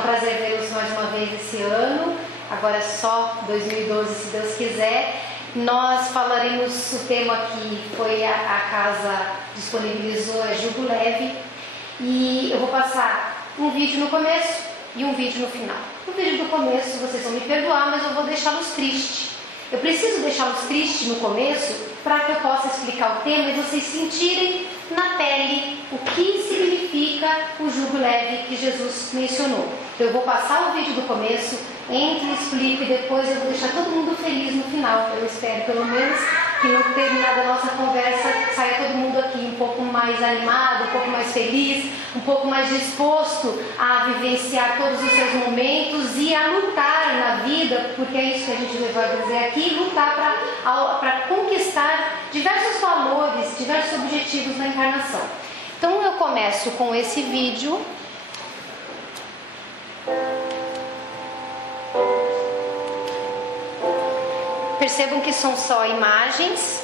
É um prazer vê-los mais uma vez esse ano, agora é só 2012, se Deus quiser. Nós falaremos, o tema que foi a casa disponibilizou é Jugo Leve, e eu vou passar um vídeo no começo e um vídeo no final. No vídeo do começo vocês vão me perdoar, mas eu vou deixá-los tristes. Eu preciso deixá-los tristes no começo para que eu possa explicar o tema e vocês sentirem na pele o que significa o jugo leve que Jesus mencionou. Então eu vou passar o vídeo do começo, entro, explico e depois eu vou deixar todo mundo feliz no final. Eu espero pelo menos que no terminada a nossa conversa saia todo mundo aqui um pouco mais animado, um pouco mais feliz, um pouco mais disposto a vivenciar todos os seus momentos e a lutar na vida, porque é isso que a gente vai dizer aqui, lutar para conquistar diversos valores, diversos objetivos na encarnação. Então eu começo com esse vídeo. Percebam que são só imagens.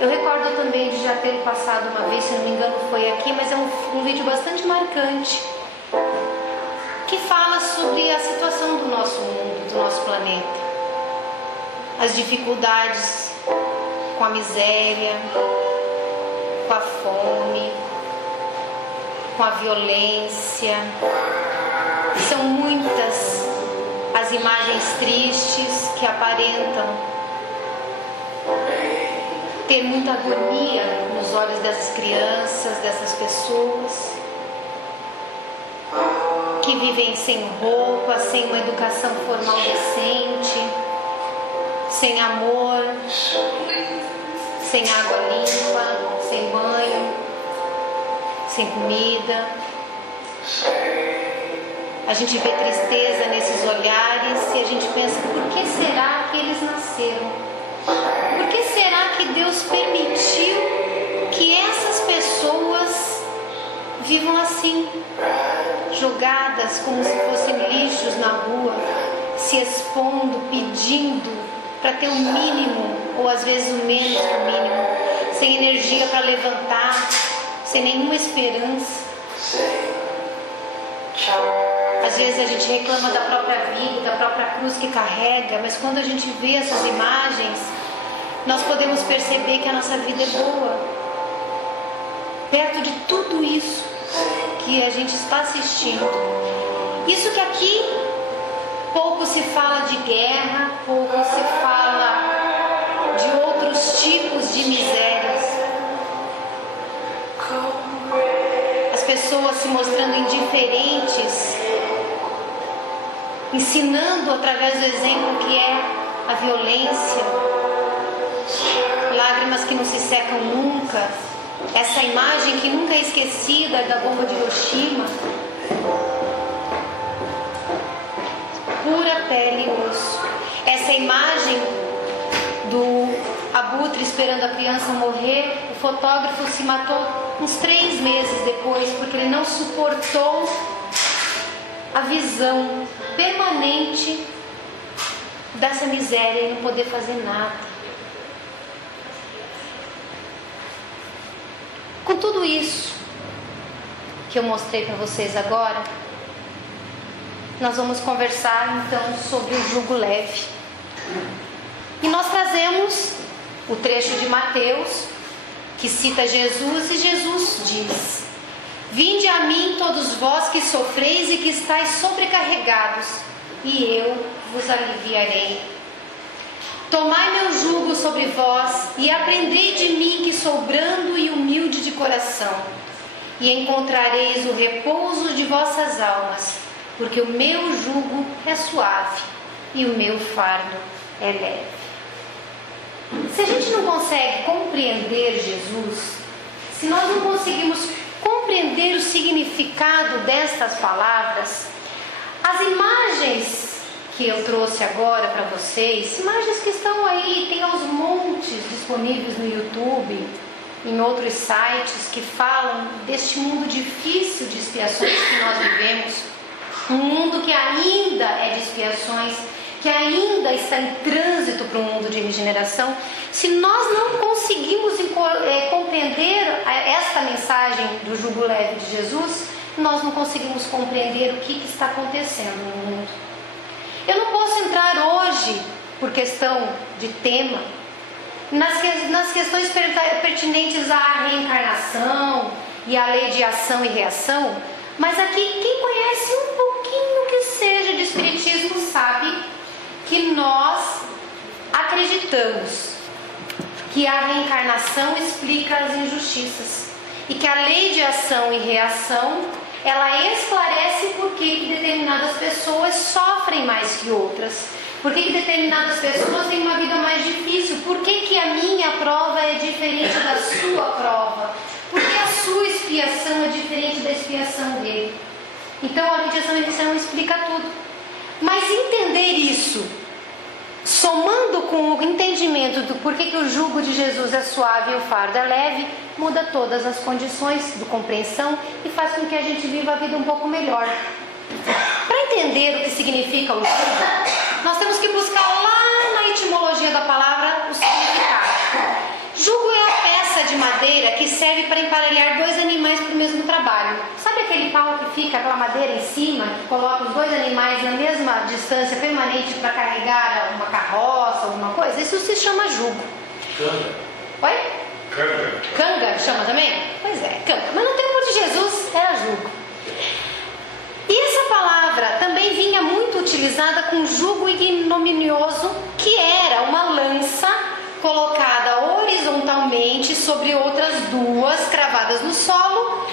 Eu recordo também de já ter passado uma vez, se não me engano foi aqui, mas é um vídeo bastante marcante, que fala sobre a situação do nosso mundo, do nosso planeta. As dificuldades com a miséria, com a fome, com a violência. São muitas as imagens tristes que aparentam ter muita agonia nos olhos dessas crianças, dessas pessoas que vivem sem roupa, sem uma educação formal decente, sem amor, sem água limpa, sem banho, sem comida. A gente vê tristeza nesses olhares e a gente pensa, por que será que eles nasceram? Por que será que Deus permitiu que essas pessoas vivam assim, jogadas como se fossem lixos na rua, se expondo, pedindo para ter o mínimo, ou às vezes o menos do mínimo, sem energia para levantar, sem nenhuma esperança? Às vezes a gente reclama da própria vida, da própria cruz que carrega, mas quando a gente vê essas imagens, nós podemos perceber que a nossa vida é boa. Perto de tudo isso que a gente está assistindo. Isso que aqui pouco se fala de guerra, pouco se fala de outros tipos de misérias. As pessoas se mostrando indiferentes, ensinando através do exemplo que é a violência, lágrimas que não se secam nunca, essa imagem que nunca é esquecida da bomba de Hiroshima, pura pele e osso. Essa imagem do abutre esperando a criança morrer, o fotógrafo se matou uns 3 meses depois, porque ele não suportou a visão permanente dessa miséria e não poder fazer nada. Com tudo isso que eu mostrei para vocês agora, nós vamos conversar então sobre o jugo leve. E nós trazemos o trecho de Mateus que cita Jesus, e Jesus diz: Vinde a mim todos vós que sofreis e que estáis sobrecarregados, e eu vos aliviarei. Tomai meu jugo sobre vós e aprendei de mim, que sou brando e humilde de coração, e encontrareis o repouso de vossas almas, porque o meu jugo é suave e o meu fardo é leve. Se a gente não consegue compreender Jesus, se nós não conseguimos compreender o significado destas palavras, as imagens que eu trouxe agora para vocês, imagens que estão aí, tem aos montes disponíveis no YouTube, em outros sites que falam deste mundo difícil de expiações que nós vivemos, um mundo que ainda é de expiações, que ainda está em trânsito para um mundo de regeneração. Se nós não conseguimos compreender esta mensagem do jugo leve de Jesus, nós não conseguimos compreender o que está acontecendo no mundo. Eu não posso entrar hoje, por questão de tema, nas questões pertinentes à reencarnação e à lei de ação e reação, mas aqui quem conhece um pouquinho que seja de espiritismo sabe que nós acreditamos que a reencarnação explica as injustiças e que a lei de ação e reação ela esclarece por que determinadas pessoas sofrem mais que outras, por que determinadas pessoas têm uma vida mais difícil, por que a minha prova é diferente da sua prova, por que a sua expiação é diferente da expiação dele. Então a lei de ação e reação explica tudo. Mas entender isso, somando com o entendimento do porquê que o jugo de Jesus é suave e o fardo é leve, muda todas as condições de compreensão e faz com que a gente viva a vida um pouco melhor. Para entender o que significa o jugo, nós temos que buscar lá na etimologia da palavra o significado. Jugo é a peça de madeira que serve para emparelhar dois animais para o mesmo trabalho. Sabe aquele pau que fica, aquela madeira em cima, que coloca os dois animais na mesma distância permanente para carregar uma carroça, alguma coisa? Isso se chama jugo. Canga. Oi? Canga. Canga chama também? Pois é, canga. Mas no tempo de Jesus era jugo. E essa palavra também vinha muito utilizada com jugo ignominioso, que era uma lança colocada horizontalmente sobre outras duas cravadas no solo.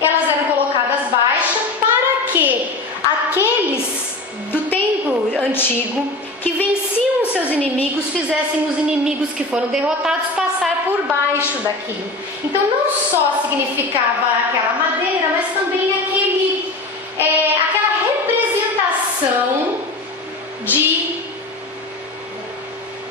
Elas eram colocadas baixas para que aqueles do tempo antigo que venciam os seus inimigos fizessem os inimigos que foram derrotados passar por baixo daquilo. Então não só significava aquela madeira, mas também aquela representação de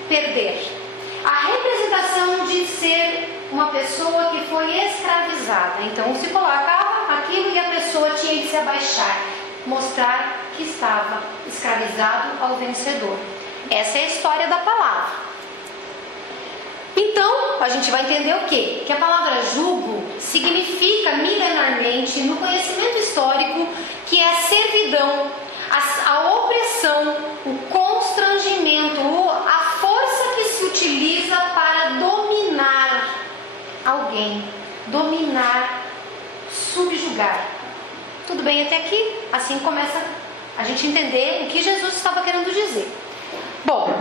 perder. A representação de ser uma pessoa que foi escravizada. Então se colocava aquilo e a pessoa tinha que se abaixar, mostrar que estava escravizado ao vencedor. Essa é a história da palavra. Então a gente vai entender o quê? Que a palavra jugo significa milenarmente, no conhecimento histórico, que é a servidão, a opressão, o constrangimento, a força que se utiliza para dominar alguém, dominar, subjugar. Tudo bem até aqui? Assim começa a gente entender o que Jesus estava querendo dizer. Bom,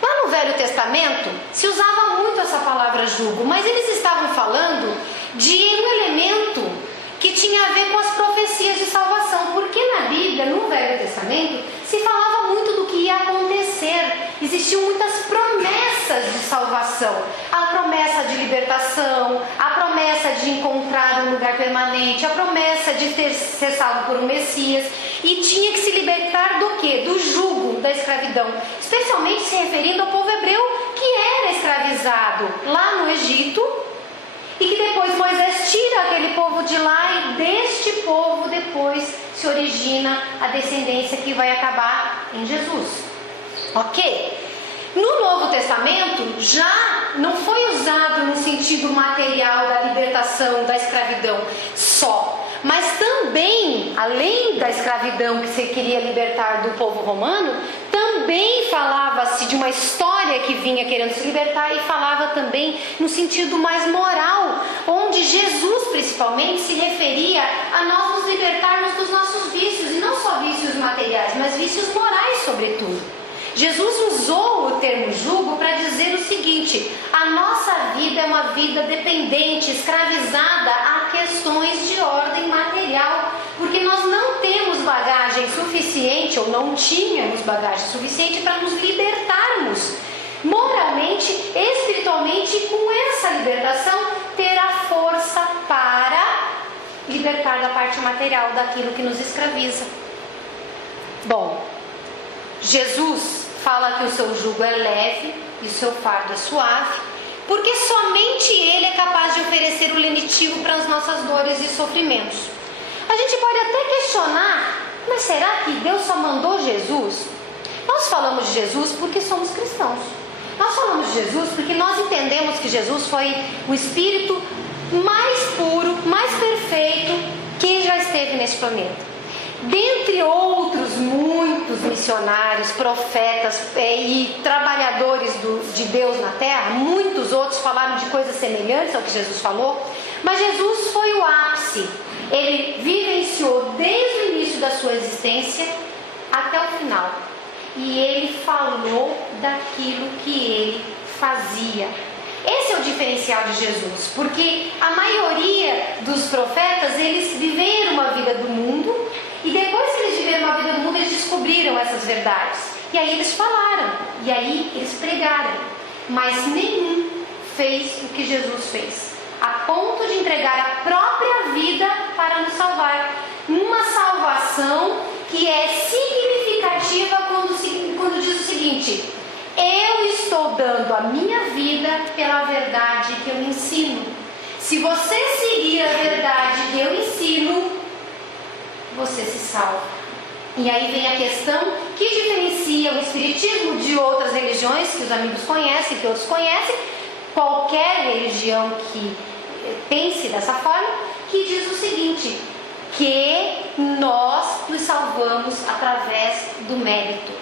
lá no Velho Testamento se usava muito essa palavra jugo, mas eles estavam falando de um elemento que tinha a ver com as profecias de salvação, porque na Bíblia, no Velho Testamento, se falava muito do que ia acontecer. Existiam muitas promessas de salvação, a promessa de libertação, a promessa de encontrar um lugar permanente, a promessa de ser salvo por um Messias, e tinha que se libertar do quê? Do jugo da escravidão, especialmente se referindo ao povo hebreu que era escravizado lá no Egito, e que depois Moisés tira aquele povo de lá, e deste povo depois se origina a descendência que vai acabar em Jesus. Ok? No Novo Testamento já não foi usado no sentido material da libertação da escravidão só, mas também, além da escravidão que se queria libertar do povo romano, também falava-se de uma história que vinha querendo se libertar, e falava também no sentido mais moral, onde Jesus principalmente se referia a nós nos libertarmos dos nossos vícios, e não só vícios materiais, mas vícios morais sobretudo. Jesus usou o termo jugo para dizer o seguinte: a nossa vida é uma vida dependente, escravizada a questões de ordem material, porque nós não temos bagagem suficiente, ou não tínhamos bagagem suficiente para nos libertarmos moralmente, espiritualmente, e com essa libertação ter a força para libertar da parte material daquilo que nos escraviza. Bom, Jesus fala que o seu jugo é leve e o seu fardo é suave, porque somente Ele é capaz de oferecer o lenitivo para as nossas dores e sofrimentos. A gente pode até questionar, mas será que Deus só mandou Jesus? Nós falamos de Jesus porque somos cristãos. Nós falamos de Jesus porque nós entendemos que Jesus foi o Espírito mais puro, mais perfeito que já esteve neste neste planeta. Dentre outros muitos missionários, profetas e trabalhadores de Deus na terra, muitos outros falaram de coisas semelhantes ao que Jesus falou, mas Jesus foi o ápice. Ele vivenciou desde o início da sua existência até o final. E ele falou daquilo que ele fazia. Esse é o diferencial de Jesus, porque a maioria dos profetas, eles viveram uma vida do mundo, e depois que eles viveram uma vida do mundo, eles descobriram essas verdades. E aí eles falaram, e aí eles pregaram, mas nenhum fez o que Jesus fez, a ponto de entregar a própria vida para nos salvar. Uma salvação que é significativa quando diz o seguinte: eu estou dando a minha vida pela verdade que eu ensino. Se você seguir a verdade que eu ensino, você se salva. E aí vem a questão que diferencia o Espiritismo de outras religiões que os amigos conhecem, que outros conhecem, qualquer religião que pense dessa forma, que diz o seguinte: que nós nos salvamos através do mérito,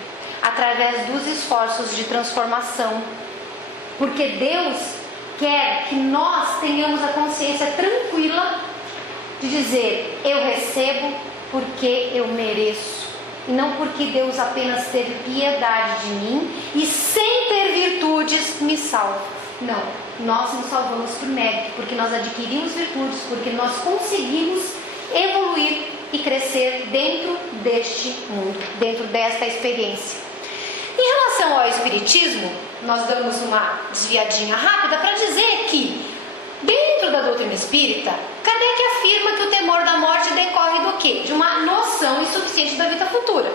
através dos esforços de transformação, porque Deus quer que nós tenhamos a consciência tranquila de dizer: eu recebo porque eu mereço, e não porque Deus apenas teve piedade de mim e sem ter virtudes me salva. Não, nós nos salvamos por mérito, porque nós adquirimos virtudes, porque nós conseguimos evoluir e crescer dentro deste mundo, dentro desta experiência. Em relação ao Espiritismo, nós damos uma desviadinha rápida para dizer que, dentro da doutrina espírita, Kardec afirma que o temor da morte decorre do quê? De uma noção insuficiente da vida futura.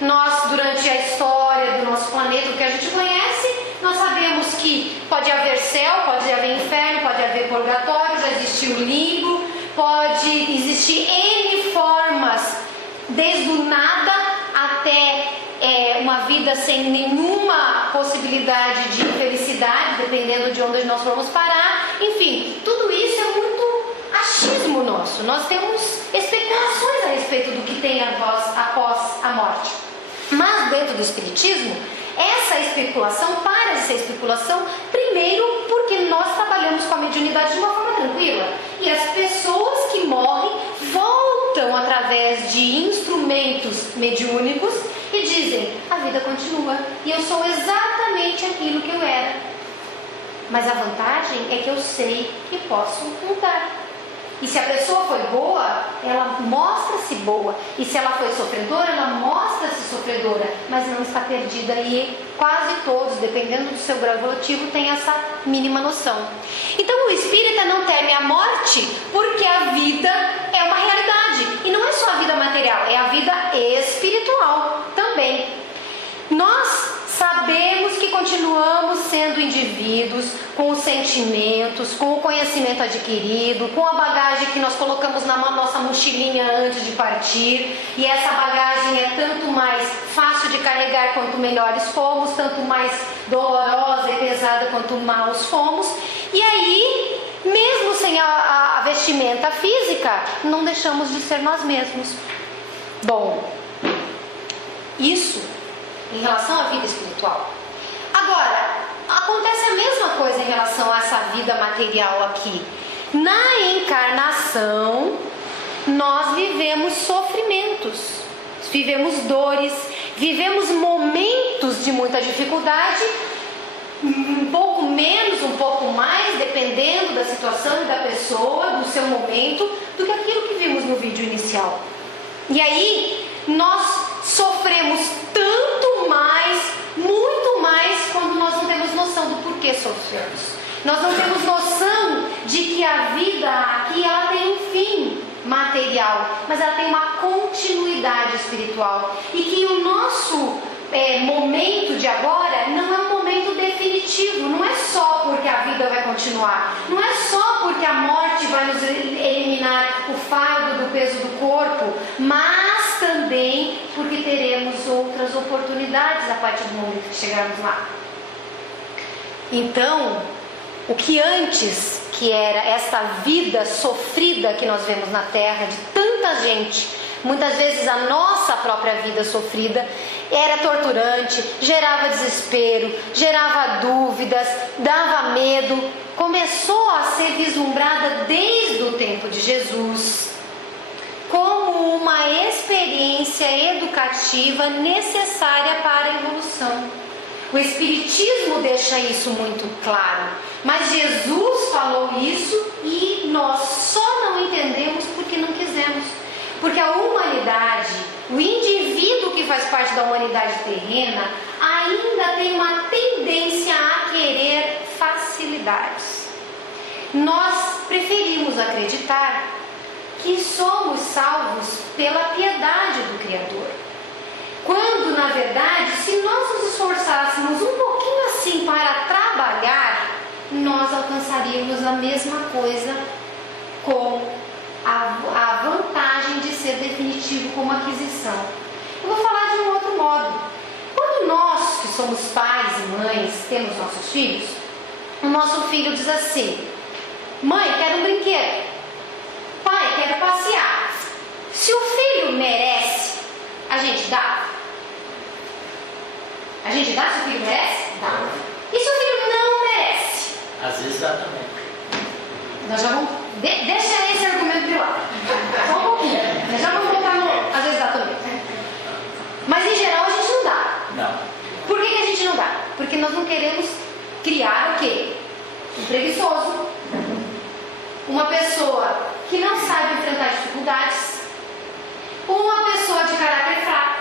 Nós, durante a história do nosso planeta, o que a gente conhece, nós sabemos que pode haver céu, pode haver inferno, pode haver purgatório, já existiu o limbo, pode existir N formas, desde o nada até uma vida sem nenhuma possibilidade de felicidade, dependendo de onde nós vamos parar. Enfim, tudo isso é muito achismo nosso. Nós temos especulações a respeito do que tem após a morte. Mas dentro do Espiritismo, essa especulação para de ser especulação, primeiro porque nós trabalhamos com a mediunidade de uma forma tranquila, e as pessoas que morrem voltam através de instrumentos mediúnicos e dizem: a vida continua e eu sou exatamente aquilo que eu era. Mas a vantagem é que eu sei que posso mudar. E se a pessoa foi boa, ela mostra-se boa. E se ela foi sofredora, ela mostra-se sofredora, mas não está perdida. E quase todos, dependendo do seu grau evolutivo, têm essa mínima noção. Então o espírita não teme a morte, porque a vida é uma realidade. E não é só a vida material, é a vida espiritual também. Nós sabemos que continuamos sendo indivíduos com os sentimentos, com o conhecimento adquirido, com a bagagem que nós colocamos na nossa mochilinha antes de partir, e essa bagagem é tanto mais fácil de carregar quanto melhores fomos, tanto mais dolorosa e pesada quanto maus fomos. E aí, mesmo sem a vestimenta física, não deixamos de ser nós mesmos. Bom, isso em relação à vida espiritual. Agora, acontece a mesma coisa em relação a essa vida material aqui. Na encarnação, nós vivemos sofrimentos, vivemos dores, vivemos momentos de muita dificuldade, um pouco menos, um pouco mais, dependendo da situação e da pessoa, do seu momento, do que aquilo que vimos no vídeo inicial. E aí, nós sofremos tanto mais, muito mais, quando nós não temos noção do porquê sofremos. Nós não temos noção de que a vida aqui, ela tem um fim material, mas ela tem uma continuidade espiritual. E que o nosso momento de agora não é um momento definitivo. Não é só porque a vida vai continuar, não é só porque a morte vai nos eliminar o fardo do peso do corpo, mas também porque teremos outras oportunidades a partir do momento que chegarmos lá. Então, o que antes, que era esta vida sofrida que nós vemos na Terra, de tanta muita gente. Muitas vezes a nossa própria vida sofrida era torturante, gerava desespero, gerava dúvidas, dava medo. Começou a ser vislumbrada desde o tempo de Jesus como uma experiência educativa necessária para a evolução. O Espiritismo deixa isso muito claro, mas Jesus falou isso e nós só não entendemos porque não quisemos. Porque a humanidade, o indivíduo que faz parte da humanidade terrena, ainda tem uma tendência a querer facilidades. Nós preferimos acreditar que somos salvos pela piedade do Criador, quando na verdade, se nós nos esforçássemos um pouquinho assim para trabalhar, nós alcançaríamos a mesma coisa, com a vantagem de ser definitivo como aquisição. Eu vou falar de um outro modo. Quando nós, que somos pais e mães, temos nossos filhos, o nosso filho diz assim: mãe, quero um brinquedo. Pai, quero passear. Se o filho merece, a gente dá? A gente dá se o filho merece? Dá. E se o filho não merece? Às vezes dá também. Nós já vamos... Deixa esse argumento de lado. Só um pouquinho. Nós já vamos voltar no... Às vezes dá também. Mas em geral a gente não dá. Não. Por que a gente não dá? Porque nós não queremos criar o quê? Um preguiçoso. Uma pessoa que não sabe enfrentar dificuldades. Uma pessoa de caráter fraco.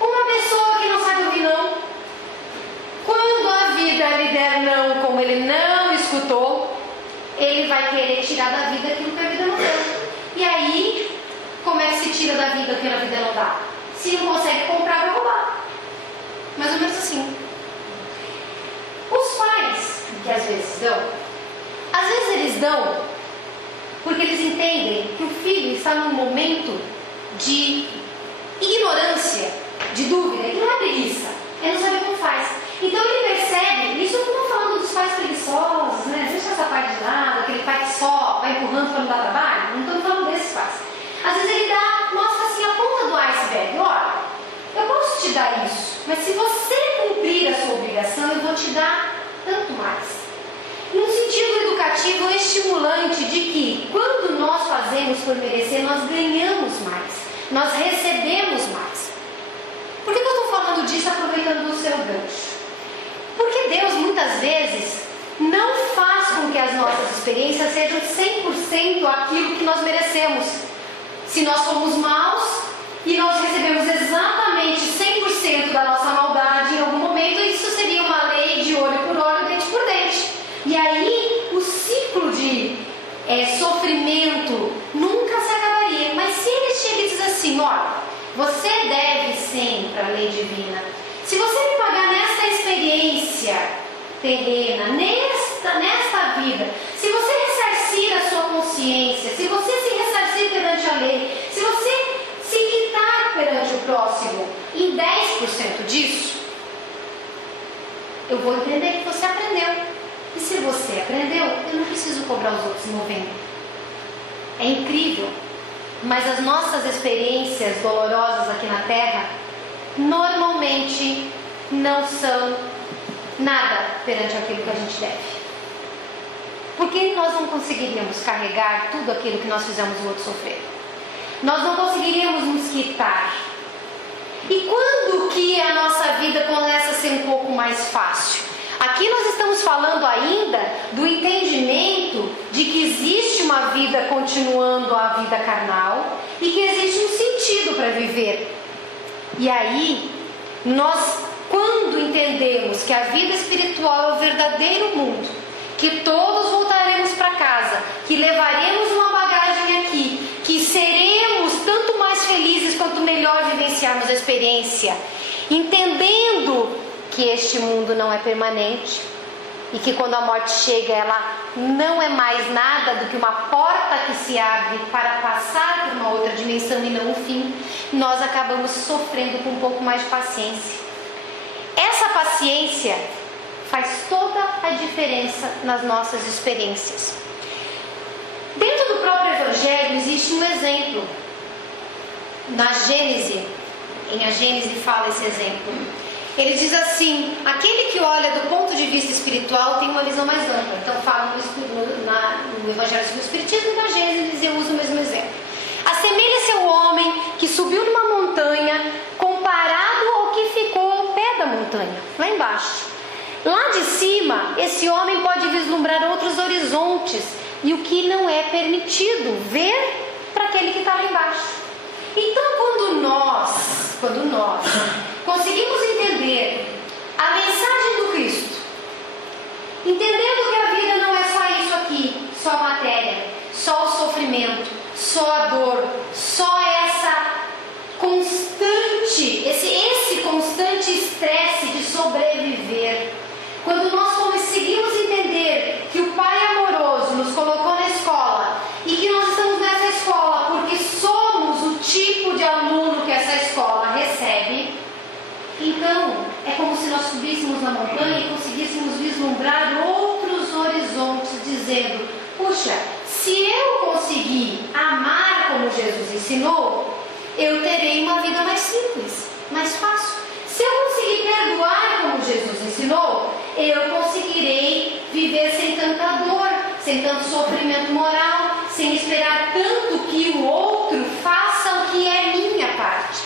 Uma pessoa que não sabe ouvir não. Quando a vida lhe der não, como ele não escutou, ele vai querer tirar da vida aquilo que a vida não deu. E aí, como é que se tira da vida aquilo que a vida não dá? Se não consegue comprar, vai roubar. Mais ou menos assim. Os pais, que às vezes eles dão porque eles entendem que o filho está num momento de ignorância, de dúvida, que não é preguiça, é não saber como faz. Então ele percebe, isso eu não estou falando dos pais preguiçosos, né? Deixa essa parte de lado, aquele pai que só vai empurrando para não dar trabalho, não estou falando desses pais. Às vezes ele mostra assim a ponta do iceberg: olha, eu posso te dar isso, mas se você cumprir a sua obrigação, eu vou te dar tanto mais. Num sentido educativo estimulante de que quando nós fazemos por merecer, nós ganhamos mais, nós recebemos mais. Por que eu estou falando disso aproveitando o seu gancho? Porque Deus muitas vezes não faz com que as nossas experiências sejam 100% aquilo que nós merecemos. Se nós somos maus e nós recebemos exatamente 100% da nossa maldade em algum momento, isso seria uma lei de olho por olho, dente por dente. E aí o ciclo de sofrimento nunca se acabaria. Mas se ele chega e diz assim: olha, você deve sempre a lei divina. Se você me pagar nesta experiência terrena, nesta vida, se você ressarcir a sua consciência, se você se ressarcir perante a lei, se você se quitar perante o próximo em 10% disso, eu vou entender que você aprendeu. E se você aprendeu, eu não preciso cobrar os outros 90%. É incrível, mas as nossas experiências dolorosas aqui na Terra normalmente não são nada perante aquilo que a gente deve. Porque nós não conseguiríamos carregar tudo aquilo que nós fizemos o outro sofrer. Nós não conseguiríamos nos quitar. E quando que a nossa vida começa a ser um pouco mais fácil? Aqui nós estamos falando ainda do entendimento de que existe uma vida continuando a vida carnal e que existe um sentido para viver. E aí, nós, quando entendemos que a vida espiritual é o verdadeiro mundo, que todos voltaremos para casa, que levaremos uma bagagem aqui, que seremos tanto mais felizes quanto melhor vivenciarmos a experiência, entendendo que este mundo não é permanente e que quando a morte chega, ela não é mais nada do que uma porta que se abre para passar por uma outra dimensão e não um fim, nós acabamos sofrendo com um pouco mais de paciência. Essa paciência faz toda a diferença nas nossas experiências. Dentro do próprio Evangelho existe um exemplo. Na Gênese, em a Gênese fala esse exemplo. Ele diz assim: aquele que olha do ponto de vista espiritual tem uma visão mais ampla. Então fala no Evangelho sobre o Espiritismo, e na Gênesis eu uso o mesmo exemplo. Assemelha-se ao homem que subiu numa montanha comparado ao que ficou ao pé da montanha, lá embaixo. Lá de cima, esse homem pode vislumbrar outros horizontes e o que não é permitido ver para aquele que está lá embaixo. Então, quando nós conseguimos entender a mensagem do Cristo, entendendo que a vida não é só isso aqui, só matéria, só o sofrimento, só a dor, só esse constante estresse de sobreviver. Quando nós conseguimos entender que o Pai amoroso nos colocou na escola e que nós estamos nessa escola porque somos o tipo de aluno que essa escola recebe, então é como se nós subíssemos na montanha e conseguíssemos vislumbrar outros horizontes, dizendo: puxa, se eu conseguir amar como Jesus ensinou, eu terei uma vida mais simples, mais fácil. Se eu conseguir perdoar como Jesus ensinou, eu conseguirei viver sem tanta dor, sem tanto sofrimento moral, sem esperar tanto que o outro faça o que é minha parte.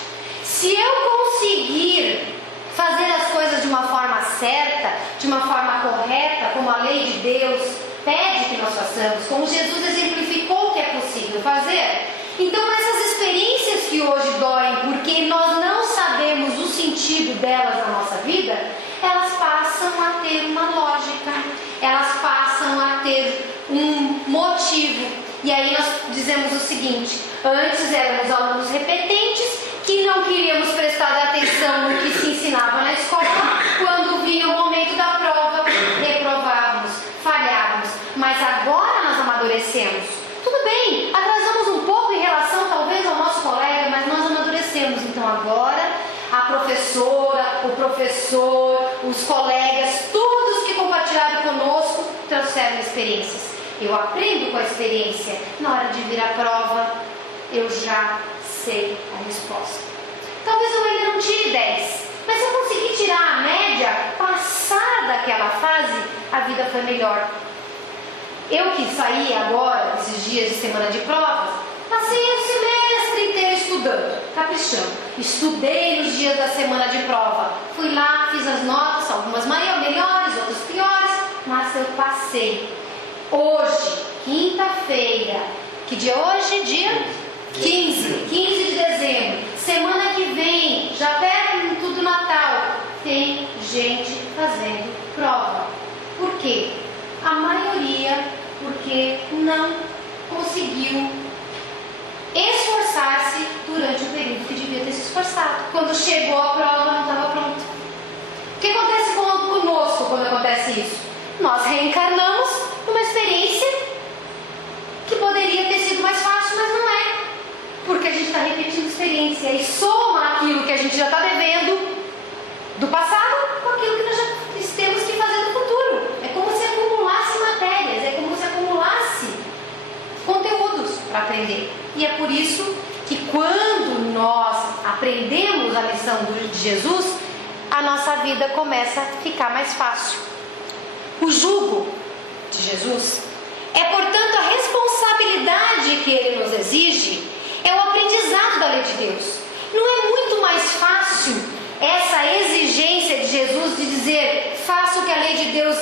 Se eu conseguir fazer as coisas de uma forma certa, de uma forma correta, como a lei de Deus pede que nós façamos, como Jesus exemplificou que é possível fazer, então essas experiências que hoje doem, porque nós não sabemos o sentido delas na nossa vida, elas passam a ter uma lógica, elas passam a ter um motivo. E aí nós dizemos o seguinte: antes éramos alunos repetentes que não queríamos prestar atenção no que se ensinava na escola, quando vinha o momento da prova, reprovávamos, falhávamos, mas agora nós amadurecemos. Tudo bem, atrasamos um pouco em relação talvez ao nosso colega, mas nós amadurecemos. Então agora a professora, o professor, os colegas, todos que compartilharam conosco trouxeram experiências. Eu aprendo com a experiência. Na hora de vir a prova, eu já sei a resposta. Talvez eu ainda não tire 10, mas se eu conseguir tirar a média, passar daquela fase, a vida foi melhor. Eu que saí agora, esses dias de semana de provas, passei o semestre inteiro estudando, caprichando. Estudei nos dias da semana de prova. Fui lá, fiz as notas, algumas melhores, outras piores, mas eu passei. Hoje, quinta-feira, que dia é hoje? Dia 15 de dezembro. Semana que vem, já perto do Natal, tem gente fazendo prova. Por quê? A maioria porque não conseguiu esforçar-se durante o período que devia ter se esforçado. Quando chegou a prova, não estava pronto. O que acontece conosco quando acontece isso? Nós reencarnamos numa experiência que poderia ter sido mais fácil, mas não é. Porque a gente está repetindo experiência e soma aquilo que a gente já está devendo do passado com aquilo que nós já temos que fazer no futuro. É como se acumulasse matérias, é como se acumulasse conteúdos para aprender. E é por isso que quando nós aprendemos a lição de Jesus, a nossa vida começa a ficar mais fácil. O jugo de Jesus é, portanto, a responsabilidade que ele nos exige, é o aprendizado da lei de Deus. Não é muito mais fácil essa exigência de Jesus de dizer: faça o que a lei de Deus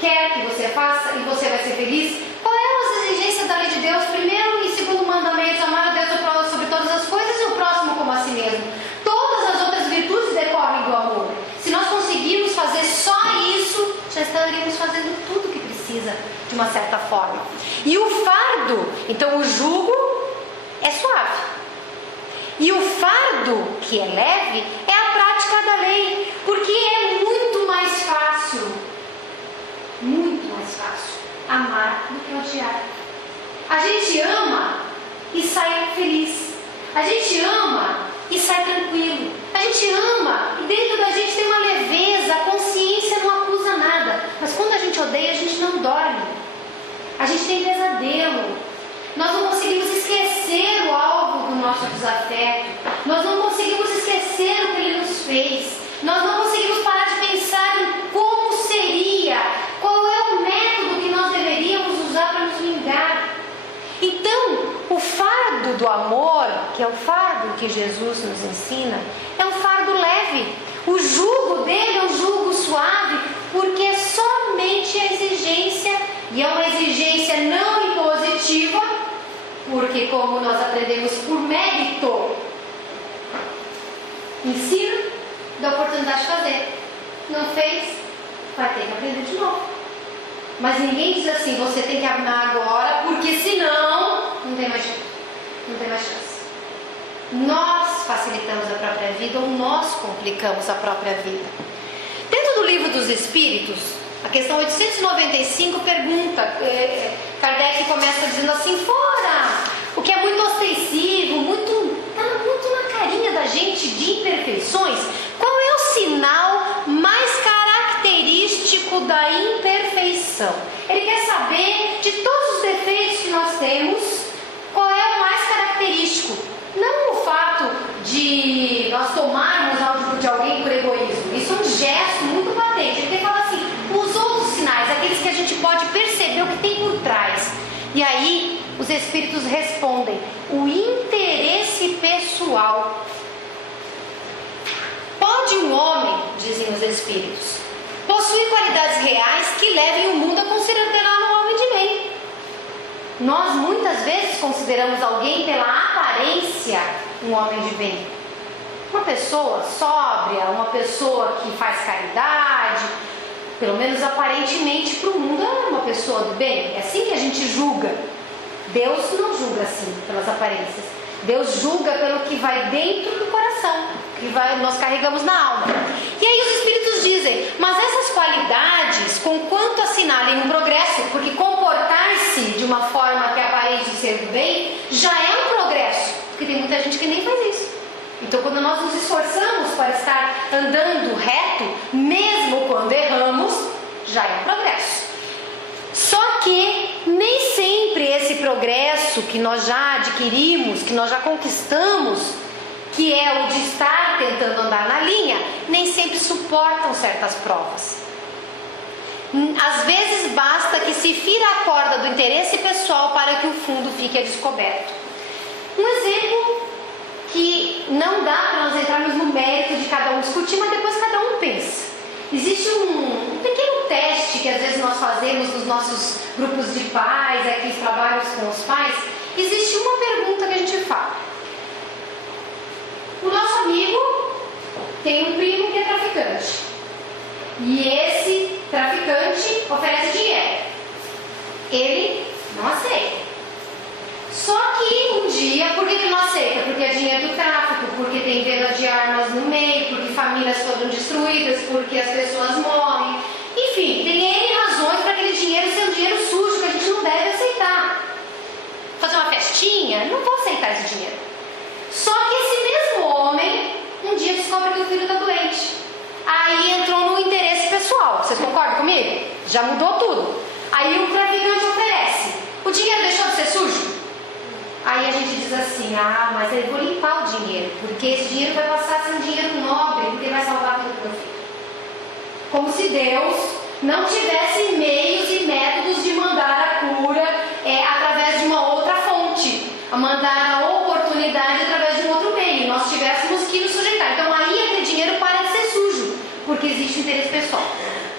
quer que você faça e você vai ser feliz? Qual é a exigência da lei de Deus? Primeiro e segundo mandamento: amar a Deus sobre todas as coisas e o próximo como a si mesmo. Todas as outras virtudes decorrem do amor. Se nós conseguirmos fazer só isso, já estaríamos fazendo tudo o que precisa, de uma certa forma. E o fardo, então o jugo é suave. E o fardo, que é leve, é a prática da lei, porque é muito mais fácil amar do que odiar. A gente ama e sai feliz. A gente ama e sai tranquilo. A gente ama e dentro da gente tem uma leveza, a consciência não acusa nada. Mas quando a gente odeia, a gente não dorme. A gente tem pesadelo. Nós não conseguimos esquecer o alvo do nosso desafeto. Nós não conseguimos esquecer o que Ele nos fez. Nós não conseguimos parar de pensar em como seria, qual é o método que nós deveríamos usar para nos vingar. Então, o fardo do amor, que é o fardo que Jesus nos ensina, é um fardo leve. O jugo dele é um jugo suave, porque é somente a exigência, e é uma exigência não impositiva, porque como nós aprendemos por mérito, ensino, dá oportunidade de fazer. Não fez, vai ter que aprender de novo. Mas ninguém diz assim, você tem que amar agora, porque senão não tem mais chance. Não tem mais chance. Nós facilitamos a própria vida ou nós complicamos a própria vida. Dentro do Livro dos Espíritos, a questão 895 pergunta, Kardec começa dizendo assim, fora o que é muito ostensivo, está muito na carinha da gente de imperfeições, qual é o sinal mais característico da imperfeição? Ele quer saber de todos os defeitos que nós temos, qual é o mais característico. Não o fato de nós tomarmos algo de alguém por egoísmo. Isso é um gesto muito patente. Ele fala assim, os outros sinais, aqueles que a gente pode perceber o que tem por trás. E aí, os Espíritos respondem, o interesse pessoal. Pode um homem, dizem os Espíritos, possuir qualidades reais que levem o mundo a considerar um homem de bem. Nós muitas vezes consideramos alguém pela aparência um homem de bem. Uma pessoa sóbria, uma pessoa que faz caridade, pelo menos aparentemente para o mundo é uma pessoa do bem. É assim que a gente julga. Deus não julga assim, pelas aparências. Deus julga pelo que vai dentro do coração, que nós carregamos na alma. E aí os Espíritos dizem, mas essas qualidades, conquanto assinalem um progresso, porque comportar-se de uma forma que aparente ser do bem, já é um progresso, porque tem muita gente que nem faz isso. Então quando nós nos esforçamos para estar andando reto, mesmo quando erramos, já é um progresso. Só que nem sempre esse progresso que nós já adquirimos, que nós já conquistamos, que é o de estar tentando andar na linha, nem sempre suportam certas provas. Às vezes basta que se fira a corda do interesse pessoal para que o fundo fique a descoberto. Um exemplo que não dá para nós entrarmos no mérito de cada um discutir, mas depois cada um pensa. Existe um pequeno teste que às vezes nós fazemos nos nossos grupos de pais, aqui os trabalhos com os pais. Existe uma pergunta que a gente fala. O nosso amigo tem um primo que é traficante. E esse traficante oferece dinheiro. Ele não aceita. Só que um dia, por que ele não aceita? Porque é dinheiro do tráfico, porque tem venda de armas no meio, porque famílias foram destruídas, porque as pessoas morrem. Enfim, tem N razões para aquele dinheiro ser um dinheiro sujo que a gente não deve aceitar. Fazer uma festinha? Não vou aceitar esse dinheiro. Só que esse mesmo homem, um dia descobre que o filho está doente. Aí entrou no interesse pessoal. Vocês concordam comigo? Já mudou tudo. Aí o traficante oferece. O dinheiro deixou de ser sujo? Aí a gente diz assim, mas eu vou limpar o dinheiro, porque esse dinheiro vai passar a ser um dinheiro nobre, porque vai salvar tudo que eu fiz. Como se Deus não tivesse meios e métodos de mandar a cura através de uma outra fonte, a mandar a oportunidade através de um outro meio, nós tivéssemos que nos sujeitar. Então aí aquele dinheiro para de ser sujo, porque existe interesse pessoal.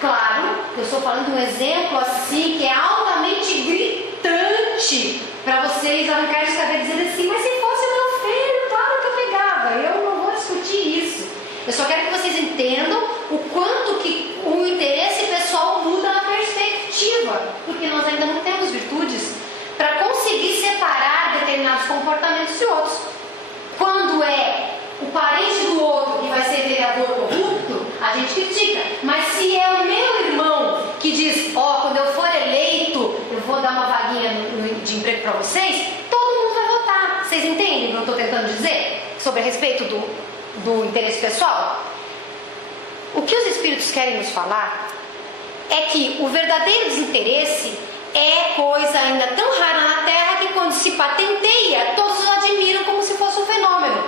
Claro, eu estou falando de um exemplo assim que é altamente gritante para vocês arrancarem os cabelos dizendo assim, mas se fosse meu filho, claro que eu pegava. Eu não vou discutir isso. Eu só quero que vocês entendam o quanto que o interesse pessoal muda a perspectiva, porque nós ainda não temos virtudes para conseguir separar determinados comportamentos de outros. Quando é o parente do outro que vai ser vereador corrupto, a gente critica. Mas se é o meu irmão que diz, quando eu for eleito, eu vou dar uma vaguinha de emprego para vocês, todo mundo vai votar. Vocês entendem o que eu estou tentando dizer? Sobre a respeito do interesse pessoal? O que os Espíritos querem nos falar é que o verdadeiro desinteresse é coisa ainda tão rara na Terra que quando se patenteia, todos o admiram como se fosse um fenômeno.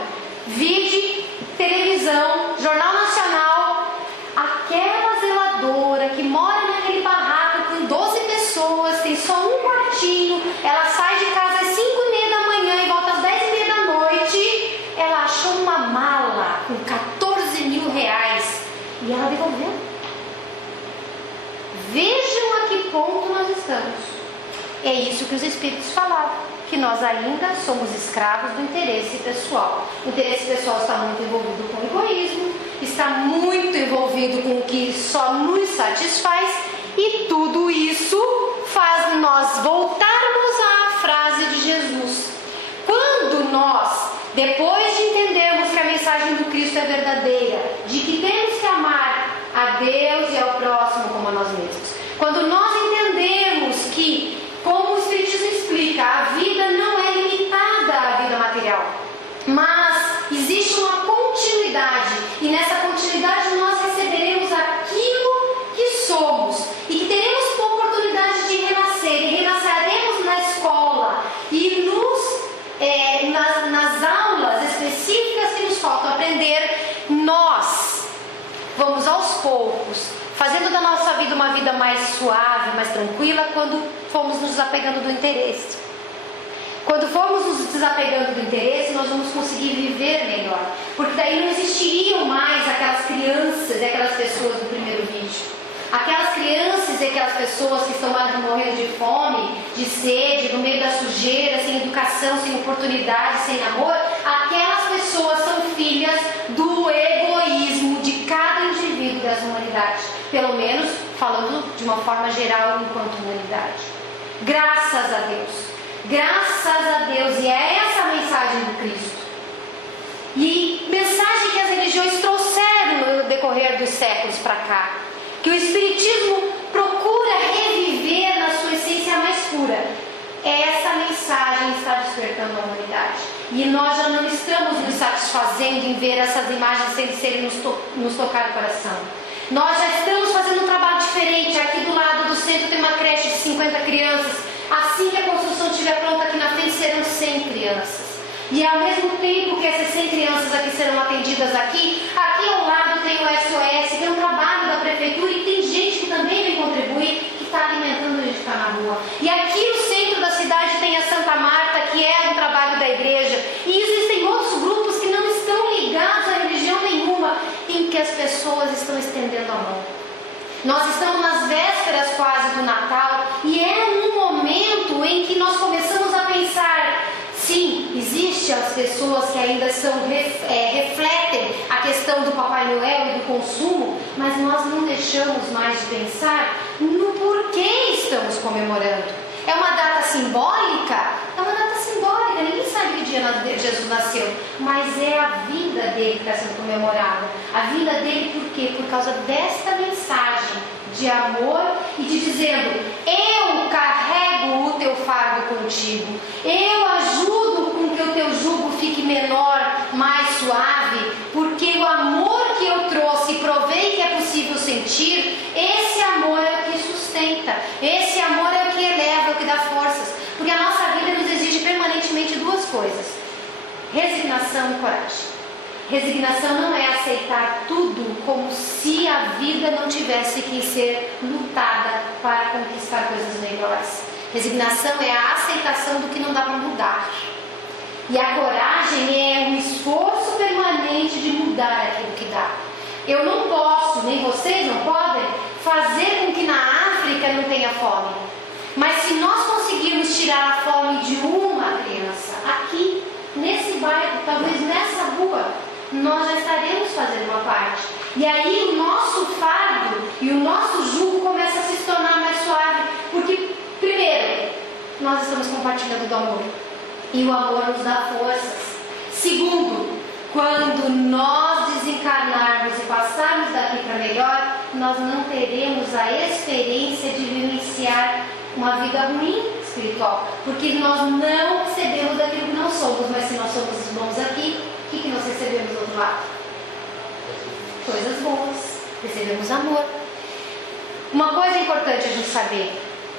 Vide televisão, Jornal Nacional, aquela zeladora que mora naquele barraco com 12 pessoas, tem só um quartinho, ela sai de casa às 5h30 da manhã e volta às 10h30 da noite, ela achou uma mala com 14 mil reais e ela devolveu. Vejam a que ponto nós estamos. É isso que os Espíritos falavam, que nós ainda somos escravos do interesse pessoal. O interesse pessoal está muito envolvido com o egoísmo, está muito envolvido com o que só nos satisfaz, e tudo isso faz nós voltarmos à frase de Jesus. Quando nós, depois de entendermos que a mensagem do Cristo é verdadeira, de que temos que amar a Deus e ao próximo como a nós mesmos, quando nós entendemos que, como o Espiritismo explica, a vida não é limitada à vida material, mas existe uma continuidade, e nessa continuidade nós receberemos aquilo que somos, e que teremos oportunidade de renascer, e renasceremos na escola, e nas aulas específicas que nos faltam aprender, nós vamos aos poucos, fazendo da nossa vida uma vida mais suave, mais tranquila, quando formos nos desapegando do interesse. Quando formos nos desapegando do interesse, nós vamos conseguir viver melhor. Porque daí não existiriam mais aquelas crianças e aquelas pessoas do primeiro vídeo. Aquelas crianças e aquelas pessoas que estão lá morrendo de fome, de sede, no meio da sujeira, sem educação, sem oportunidade, sem amor. Aquelas pessoas são filhas do egoísmo de cada indivíduo dessa humanidade. Pelo menos falando de uma forma geral enquanto humanidade. Graças a Deus. Graças a Deus. E é essa a mensagem do Cristo. E mensagem que as religiões trouxeram no decorrer dos séculos para cá. Que o Espiritismo procura reviver na sua essência mais pura. Essa mensagem está despertando a humanidade. E nós já não estamos nos satisfazendo em ver essas imagens sem serem nos tocar o coração. Nós já estamos fazendo um trabalho diferente. Aqui do lado do centro tem uma creche de 50 crianças. Assim que a construção estiver pronta, aqui na frente serão 100 crianças. E ao mesmo tempo que essas 100 crianças aqui serão atendidas aqui ao lado tem o SOS, tem um trabalho da prefeitura e tem gente que também vem contribuir, que está alimentando a gente que está na rua. E aqui no centro da cidade tem a Santa Marta, que é um trabalho da igreja. E existem outros grupos que não estão ligados a religião nenhuma, em que as pessoas estão estendendo a mão. Nós estamos nas vésperas quase do Natal e é um momento em que nós começamos a pensar, sim, existem as pessoas que ainda refletem a questão do Papai Noel e do consumo, mas nós não deixamos mais de pensar no porquê estamos comemorando. É uma data simbólica? É uma data simbólica, ninguém sabe que dia Jesus nasceu, mas é a vida dele que está sendo comemorada. A vida dele por quê? Por causa desta mensagem de amor e de dizendo, eu carrego o teu fardo contigo, eu ajudo com que o teu jugo fique menor, mais suave, porque o amor que eu trouxe e provei que é possível sentir, esse amor é o que sustenta, esse amor é o que eleva, é o que dá forças, porque a nossa vida nos exige permanentemente duas coisas, resignação e coragem. Resignação não é aceitar tudo como se a vida não tivesse que ser lutada para conquistar coisas melhores. Resignação é a aceitação do que não dá para mudar. E a coragem é um esforço permanente de mudar aquilo que dá. Eu não posso, nem vocês não podem, fazer com que na África não tenha fome. Mas se nós conseguirmos tirar a fome de uma criança, aqui, nesse bairro, talvez nessa rua, nós já estaremos fazendo uma parte. E aí o nosso fardo e o nosso jugo começa a se tornar mais suave. Porque, primeiro, nós estamos compartilhando do amor. E o amor nos dá forças. Segundo, quando nós desencarnarmos e passarmos daqui para melhor, nós não teremos a experiência de vivenciar uma vida ruim espiritual. Porque nós não recebemos daquilo que não somos. Mas se nós somos bons aqui, o que nós recebemos do outro lado? Coisas boas. Recebemos amor. Uma coisa importante a gente saber.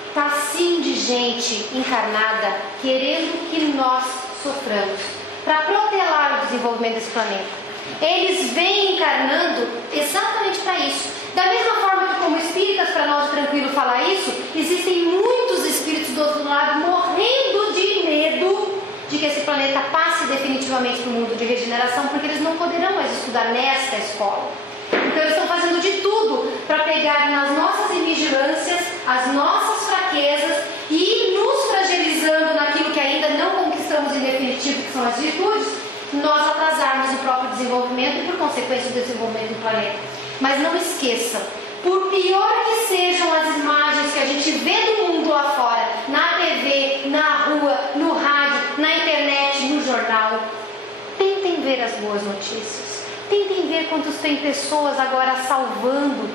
está sim de gente encarnada querendo que nós soframos, para protelar o desenvolvimento desse planeta. Eles vêm encarnando exatamente para isso. Da mesma forma que, como espíritas, para nós é tranquilo falar isso, existem muitos espíritos do outro lado morrendo de medo de que esse planeta passe definitivamente para o mundo de regeneração, porque eles não poderão mais estudar nesta escola. Então eles estão fazendo de tudo para pegar nas nossas invigilâncias, as nossas fraquezas e nos fragilizando naquilo que ainda não conquistamos em definitivo, que são as virtudes, nós atrasarmos o próprio desenvolvimento e, por consequência, o desenvolvimento do planeta. Mas não esqueçam, por pior que sejam as imagens que a gente vê do mundo lá fora, na TV, na rua, no rádio, na internet, no jornal, tentem ver as boas notícias. Tentem ver quantos tem pessoas agora salvando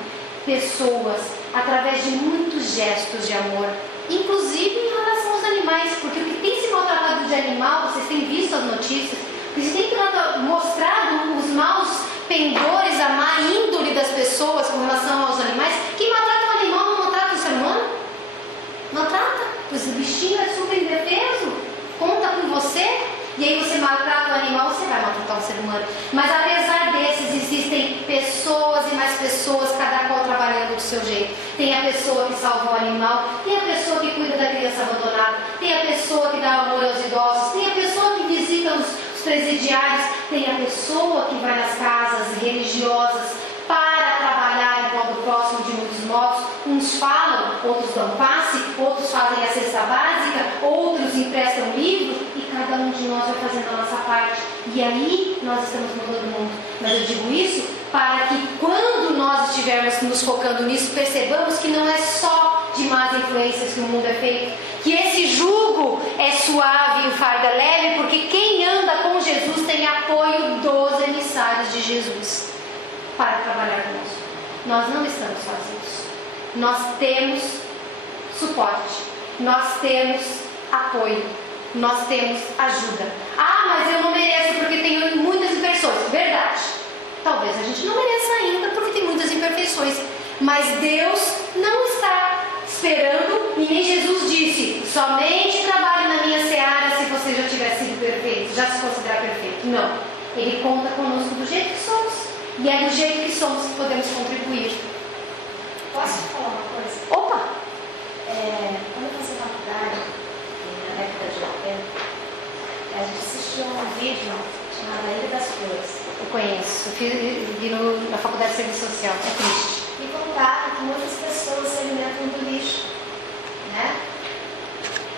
pessoas através de muitos gestos de amor, inclusive em relação aos animais, porque o que tem se maltratado de animal, vocês têm visto as notícias, vocês têm mostrado os maus pendores, a má índole das pessoas com relação aos animais. Quem maltrata um animal não maltrata o ser humano? Maltrata, pois o bichinho é super indefeso, conta com você. E aí você maltrata o animal, você vai maltratar o ser humano. Mas apesar desses, existem pessoas e mais pessoas, cada qual trabalhando do seu jeito. Tem a pessoa que salva o animal, tem a pessoa que cuida da criança abandonada, tem a pessoa que dá amor aos idosos, tem a pessoa que visita os presidiários, tem a pessoa que vai nas casas religiosas para trabalhar em prol do próximo de muitos modos. Uns falam, outros dão passe, outros fazem a cesta básica, outros emprestam livro, e cada um de nós vai fazendo a nossa parte. E aí nós estamos mudando o mundo. Mas eu digo isso para que quando nós estivermos nos focando nisso, percebamos que não é só de más influências que o mundo é feito, que esse jugo é suave e o fardo é leve, porque quem anda com Jesus tem apoio dos emissários de Jesus para trabalhar conosco. Nós não estamos sozinhos. Nós temos suporte, nós temos apoio, nós temos ajuda. Ah, mas eu não mereço porque tenho muitas imperfeições. Verdade. Talvez a gente não mereça ainda porque tem muitas imperfeições. Mas Deus não está esperando, e nem Jesus disse: somente trabalhe na minha seara se você já tiver sido perfeito, já se considerar perfeito. Não. Ele conta conosco do jeito que somos. E é do jeito que somos que podemos contribuir. Posso falar uma coisa? Opa! Quando eu fazia faculdade, na década de 80, a gente assistia um vídeo chamado Ilha das Flores. Eu conheço, vi na Faculdade de Serviço Social, é triste. E contava que muitas pessoas se alimentam do lixo, né?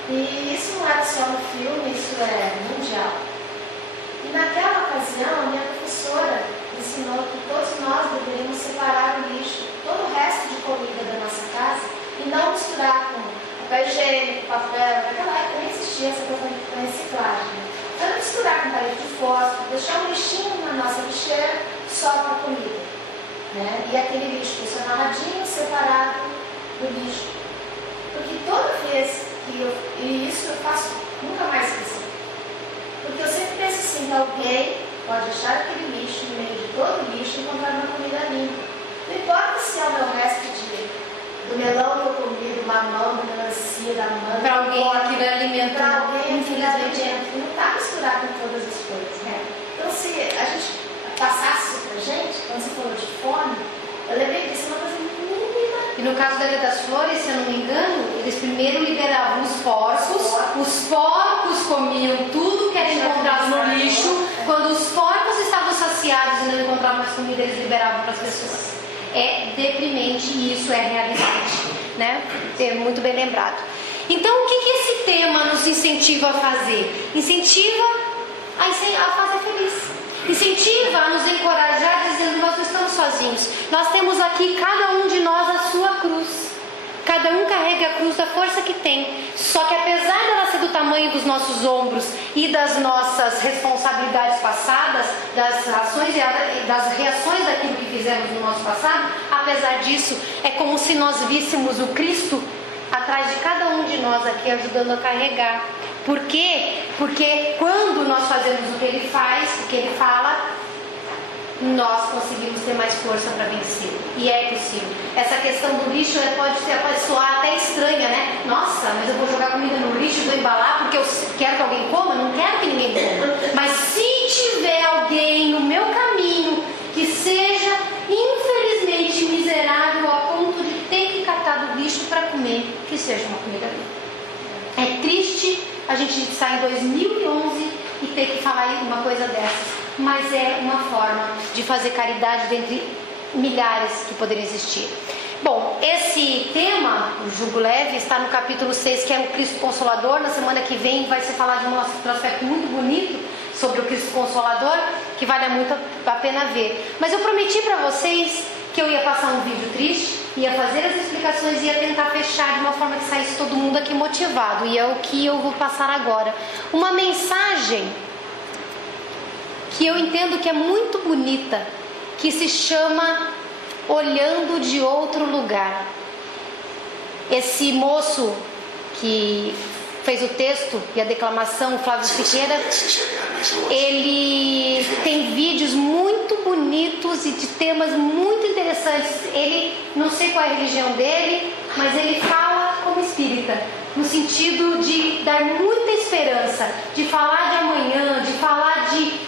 E isso não é só no filme, isso é mundial. E naquela ocasião, a minha professora ensinou que todos nós deveríamos separar o lixo, todo o resto de comida da nossa casa, e não misturar com papel higiênico, papel. Naquela época nem existia essa coisa de reciclagem. Então, não misturar com palito de fósforo, deixar um lixinho na nossa lixeira só para comida, né? E aquele lixo posicionadinho, separado do lixo. Porque toda vez que e isso eu faço, nunca mais esqueci. Porque eu sempre penso assim, que alguém pode achar aquele lixo no meio de todo o lixo e encontrar uma comida limpa. Não importa se é o meu resto do melão que eu comi, do mamão, da melancia, da manga. Para alguém aquilo é alimento. Para alguém aquilo é infelizmente. alimento. Não está misturado com todas as coisas, né? Então, se a gente passasse isso para a gente, quando você falou de fome, eu lembrei disso, é uma coisa muito linda. E no caso da Ilha das Flores, se eu não me engano, eles primeiro liberavam os porcos comiam tudo que era encontrado no lixo. Quando os porcos estavam saciados e não encontravam mais comida, eles liberavam para as pessoas. É deprimente e isso é realidade, né? É muito bem lembrado. Então, o que esse tema nos incentiva a fazer? Incentiva a fazer feliz. Incentiva a nos encorajar, dizendo: nós não estamos sozinhos. Nós temos aqui, cada um de nós, a sua cruz. Cada um carrega a cruz da força que tem. Só que apesar dela ser do tamanho dos nossos ombros e das nossas responsabilidades passadas, das ações e das reações daquilo que fizemos no nosso passado, apesar disso, é como se nós víssemos o Cristo atrás de cada um de nós aqui, ajudando a carregar. Por quê? Porque quando nós fazemos o que Ele faz, o que Ele fala, nós conseguimos ter mais força para vencer. E é possível. Essa questão do lixo pode soar até estranha, né? Nossa, mas eu vou jogar comida no lixo, vou embalar porque eu quero que alguém coma? Não quero que ninguém coma. Mas se tiver alguém no meu caminho que seja infelizmente miserável a ponto de ter que catar do lixo para comer, que seja uma comida minha. É triste a gente estar em 2011 e ter que falar uma coisa dessas, mas é uma forma de fazer caridade dentre milhares que poderiam existir. Bom, esse tema, o jugo leve, está no capítulo 6, que é o Cristo Consolador. Na semana que vem vai ser falado de um aspecto muito bonito sobre o Cristo Consolador, que vale muito a pena ver. Mas eu prometi para vocês que eu ia passar um vídeo triste, ia fazer as explicações e ia tentar fechar de uma forma que saísse todo mundo aqui motivado. E é o que eu vou passar agora. Uma mensagem que eu entendo que é muito bonita, que se chama Olhando de Outro Lugar. Esse moço que fez o texto e a declamação, o Flávio Siqueira, ele tem vídeos muito bonitos e de temas muito interessantes. Ele, não sei qual é a religião dele, mas ele fala como espírita, no sentido de dar muita esperança, de falar de amanhã, de falar de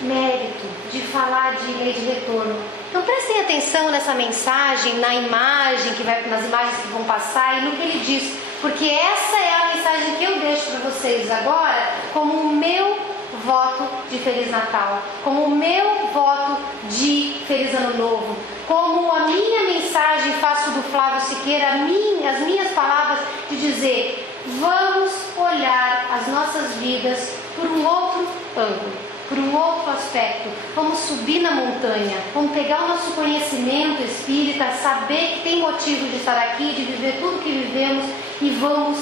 mérito, de falar de lei de retorno. Então prestem atenção nessa mensagem, nas imagens que vão passar e no que ele diz, porque essa é a mensagem que eu deixo para vocês agora como o meu voto de Feliz Natal, como o meu voto de Feliz Ano Novo, como a minha mensagem, faço do Flávio Siqueira as minhas palavras de dizer: vamos olhar as nossas vidas por um outro ângulo, por um outro aspecto. Vamos subir na montanha, vamos pegar o nosso conhecimento espírita, saber que tem motivo de estar aqui, de viver tudo que vivemos, e vamos,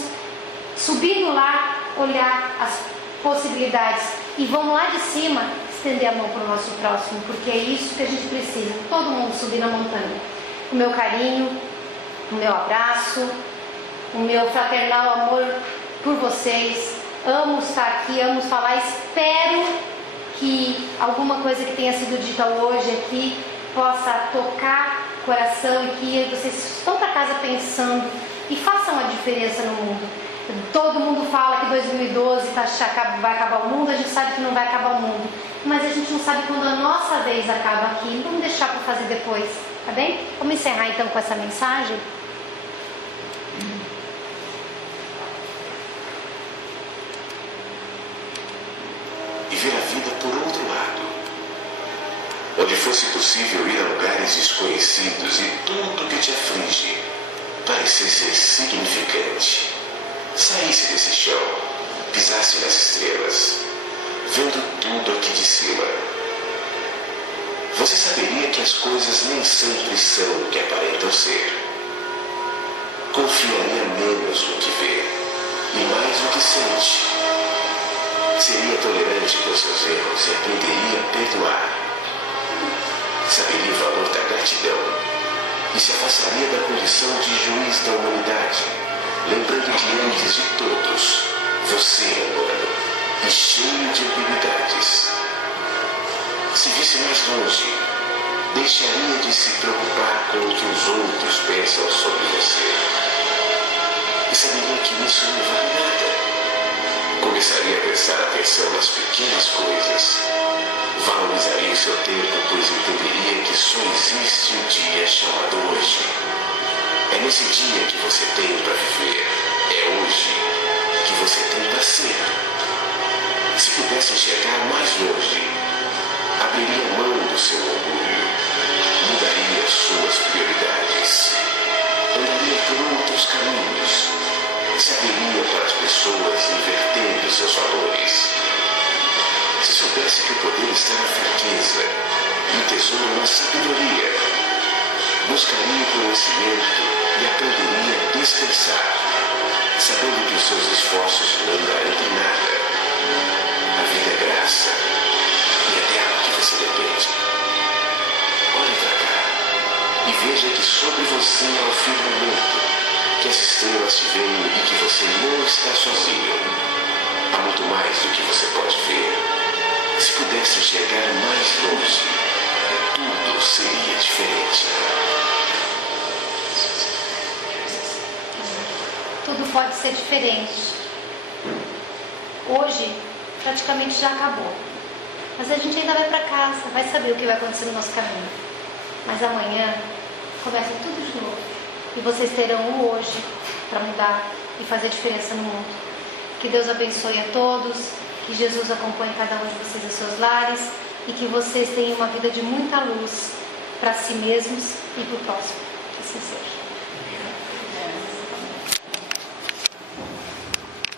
subindo lá, olhar as possibilidades e vamos lá de cima estender a mão para o nosso próximo, porque é isso que a gente precisa, todo mundo subir na montanha. O meu carinho, o meu abraço, o meu fraternal amor por vocês. Amo estar aqui, amo falar. Espero que alguma coisa que tenha sido dita hoje aqui possa tocar o coração e que vocês estão para casa pensando e façam a diferença no mundo. Todo mundo fala que 2012 vai acabar o mundo, a gente sabe que não vai acabar o mundo, mas a gente não sabe quando a nossa vez acaba aqui. Vamos deixar para fazer depois, tá bem? Vamos encerrar então com essa mensagem. E ver a vida por outro lado, onde fosse possível ir a lugares desconhecidos e tudo que te aflige parecesse insignificante. Saísse desse chão, pisasse nas estrelas, vendo tudo aqui de cima. Você saberia que as coisas nem sempre são o que aparentam ser. Confiaria menos no que vê e mais no que sente. Seria tolerante com seus erros e aprenderia a perdoar. Saberia o valor da gratidão e se afastaria da condição de juiz da humanidade, lembrando que antes de todos, você é humano e cheio de ambiguidades. Se visse mais longe, deixaria de se preocupar com o que os outros pensam sobre você. E saberia que isso não vale nada. Começaria a prestar atenção nas pequenas coisas. Valorizaria o seu tempo, pois entenderia que só existe um dia chamado hoje. É nesse dia que você tem para viver. É hoje que você tem para ser. Se pudesse enxergar mais longe, abriria mão do seu orgulho, mudaria suas prioridades, andaria por outros caminhos, saberia para as pessoas invertendo seus valores. Se soubesse que o poder está na fraqueza e o tesouro na sabedoria, buscaria o conhecimento e aprenderia a descansar, sabendo que os seus esforços não darão em nada. A vida é graça e é dela que você depende. Olhe para cá e veja que sobre você há o firmamento, que as estrelas te veem e que você não está sozinho. Há muito mais do que você pode ver. Se pudesse chegar mais longe, tudo seria diferente. Tudo pode ser diferente. Hoje, praticamente já acabou. Mas a gente ainda vai para casa, vai saber o que vai acontecer no nosso caminho. Mas amanhã, começa tudo de novo. E vocês terão um hoje para mudar e fazer diferença no mundo. Que Deus abençoe a todos, que Jesus acompanhe cada um de vocês aos seus lares e que vocês tenham uma vida de muita luz para si mesmos e para o próximo. Que assim seja.